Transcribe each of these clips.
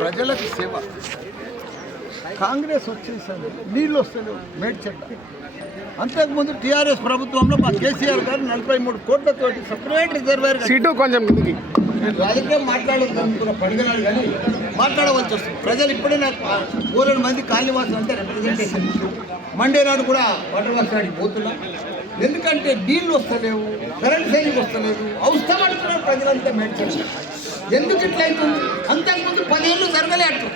ప్రజలకు సేవ. కాంగ్రెస్ వచ్చేసారు, నీళ్ళు వస్తలేవు మేడ్చల్లి. అంతకుముందు టీఆర్ఎస్ ప్రభుత్వంలో మా కేసీఆర్ గారు 43 కోట్లతోటి సపరేట్ రిజర్వేర్ సీటు కొంచెం ముందుకి రాజకీయం మాట్లాడదనుకున్న పడిగలాడు కానీ మాట్లాడవలసి వస్తుంది. ప్రజలు ఇప్పుడే నాకు 4 మంది కాళీవాసులు అంటే రిప్రజెంటేషన్ మండే నాడు కూడా వాటర్ వాష్ ఆడికి పోతున్నా. ఎందుకంటే నీళ్ళు వస్తలేవు, కరెంట్ సైనింగ్ వస్తలేదు, అవసరపడుతున్నారు ప్రజలంతా మేడ్చల్లి. ఎందుకు ఇట్లయితుంది? అంతకుముందు 10 ఏళ్ళు జరగలే అట్లా.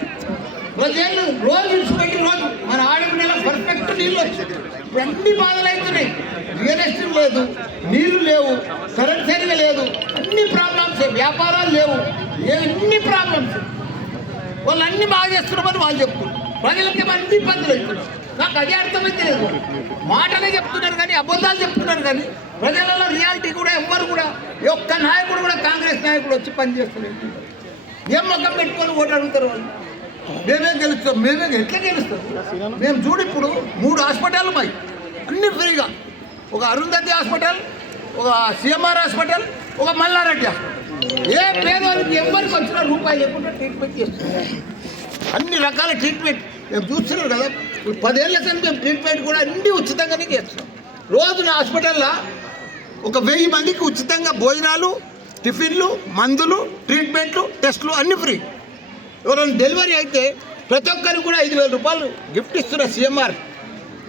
ప్రజలు రోజు ఇచ్చిపెట్టి రోజు మన ఆడపిల్లల పర్ఫెక్ట్ నీళ్ళు వచ్చేది. ఇప్పుడు అన్ని బాధలు అవుతున్నాయి. రియల్ ఎస్టేట్ లేదు, నీళ్లు లేవు, కరెంట్ సరిగా లేదు, అన్ని ప్రాబ్లమ్స్, వ్యాపారాలు లేవు, ఎన్ని ప్రాబ్లమ్స్. వాళ్ళు అన్ని బాగా చేస్తున్నామని వాళ్ళు చెప్తున్నారు. ప్రజలకి అన్ని ఇబ్బందులు అవుతున్నారు. నాకు అదే అర్థమైతే లేదు. మాటనే చెప్తున్నారు కానీ అబద్ధాలు చెప్తున్నారు కానీ ప్రజలలో రియాలిటీ కూడా ఎవ్వరు కూడా ఒక్క నాయకుడు కూడా కాంగ్రెస్ నాయకుడు వచ్చి పనిచేస్తున్నారు. ఏం మొక్కం పెట్టుకొని ఓటు అడుగుతారు వాళ్ళు. మేమే గెలుస్తాం, మేమే ఎట్లా గెలుస్తాం? మేము చూడు ఇప్పుడు 3 హాస్పిటల్ మాయి అన్నీ ఫ్రీగా. ఒక అరుంధతి హాస్పిటల్, ఒక సిఎంఆర్ హాస్పిటల్, ఒక మల్లారెడ్డి హాస్పిటల్. ఏ పేదవాళ్ళకి ఎవరికి వచ్చినా రూపాయలు లేకుండా ట్రీట్మెంట్ చేస్తున్నారు. అన్ని రకాల ట్రీట్మెంట్ మేము చూస్తున్నాం కదా. 10 ఏళ్ళ కానీ మేము ట్రీట్మెంట్ కూడా అన్నీ ఉచితంగానే చేస్తున్నాం. రోజున హాస్పిటల్లో ఒక 1000 మందికి ఉచితంగా భోజనాలు, టిఫిన్లు, మందులు, ట్రీట్మెంట్లు, టెస్టులు అన్నీ ఫ్రీ. ఎవరైనా డెలివరీ అయితే ప్రతి ఒక్కరికి కూడా 5,000 రూపాయలు గిఫ్ట్ ఇస్తున్న సిఎంఆర్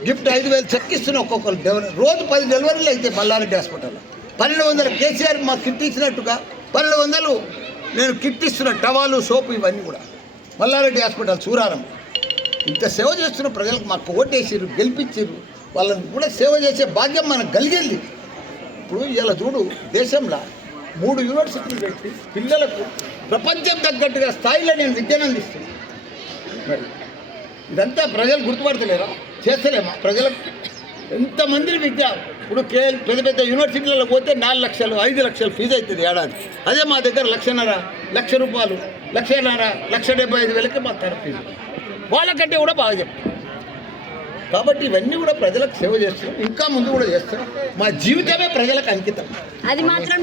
గిఫ్ట్ 5,000 చెక్ ఇస్తున్న ఒక్కొక్కరు రోజు 10 డెలివరీలు అయితే మల్లారెడ్డి హాస్పిటల్లో 1200 కేసీఆర్ మాకు కిట్ ఇచ్చినట్టుగా 1200 నేను కిట్ ఇస్తున్న టవాలు, సోపు ఇవన్నీ కూడా మల్లారెడ్డి హాస్పిటల్ సూరారం. ఇంత సేవ చేస్తున్న ప్రజలకు మాకు ఓటేసారు, గెలిపించారు. వాళ్ళని కూడా సేవ చేసే భాగ్యం మనకు కలిగింది. ఇప్పుడు ఇలా చూడు, దేశంలో 3 యూనివర్సిటీలు పెట్టి పిల్లలకు ప్రపంచం తగ్గట్టుగా స్థాయిలో నేను విద్యను అందిస్తున్నాను. మరి ఇదంతా ప్రజలు గుర్తుపడతలేరా? చేస్తలేమా? ప్రజలకు ఎంతమందిని విద్య ఇప్పుడు పెద్ద పెద్ద యూనివర్సిటీలలో పోతే 4 లక్షలు 5 లక్షలు ఫీజు అవుతుంది ఏడాది. అదే మా దగ్గర 1,50,000, 1,00,000 రూపాయలు, 1,50,000, 1,75,000కి మా తర ఫీజు. వాళ్ళకంటే కూడా బాగా చెప్తాం. కాబట్టి ఇవన్నీ కూడా ప్రజలకు సేవ చేస్తున్నాం, ఇంకా ముందు కూడా చేస్తున్నాం. మా జీవితమే ప్రజలకు అంకితం. అది మాత్రం